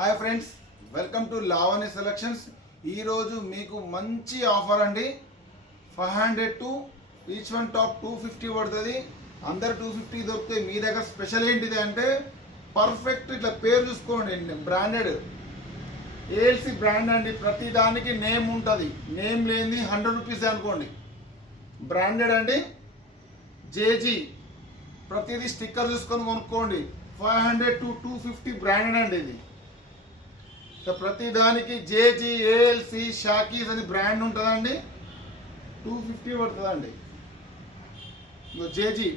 Hi friends, welcome to Lavanya selections. ఈరోజు మీకు మంచి ఆఫర్ అండి. 500 టు ఈచ్ వన్ టాప్ 250 పడుతుంది. అందరు 250 దొరుకుతాయి. మీ దగ్గర స్పెషల్ ఏంటిది అంటే పర్ఫెక్ట్ ఇట్లా పేరు చూసుకోండి, బ్రాండెడ్ ఏఎల్సి బ్రాండ్ అండి. ప్రతి దానికి నేమ్ ఉంటుంది. నేమ్ లేనిది 100 రూపీస్ అనుకోండి. బ్రాండెడ్ అండి, జేజీ. ప్రతిదీ స్టిక్కర్ చూసుకొని కొనుక్కోండి. 500 టు 250 బ్రాండెడ్ అండి ఇది. సో ప్రతి దానికి జేజీ, ఏఎల్సి, షాకీస్ అని బ్రాండ్ ఉంటుందండి. 250 పడుతుందండి. జేజీ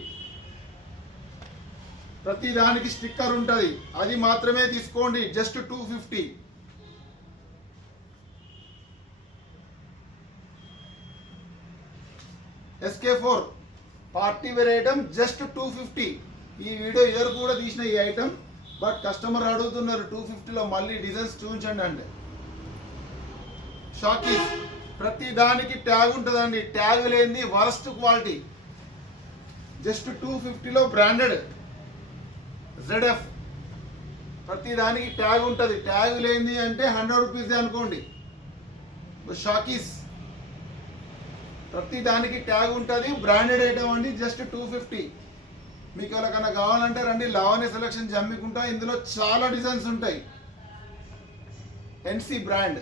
ప్రతి దానికి స్టిక్కర్ ఉంటుంది, అది మాత్రమే తీసుకోండి. Just 250. SK4 party wear item just 250. ఈ వీడియో ఇద్దరు కూడా తీసిన ఈ ఐటమ్, బట్ కస్టమర్ అడుగుతున్నారు 250లో మళ్ళీ డిజైన్స్ చూపించండి అంటే. షాకీస్ ప్రతి దానికి ట్యాగ్ ఉంటుందండి. ట్యాగ్ లేనిది వరస్ట్ క్వాలిటీ. జస్ట్ 250లో బ్రాండెడ్ ZF. ప్రతి దానికి ట్యాగ్ ఉంటుంది. ట్యాగ్ లేనిది అంటే 100 రూపీస్ అనుకోండి. షాకీస్ ప్రతి దానికి ట్యాగ్ ఉంటుంది, బ్రాండెడ్ ఐటమ్ అండి. జస్ట్ 250. మీకు ఎవరికైనా కావాలంటే రండి, లావణ్య సెలక్షన్ జమ్మికుంటా. ఇందులో చాలా డిజైన్స్ ఉంటాయి. NC brand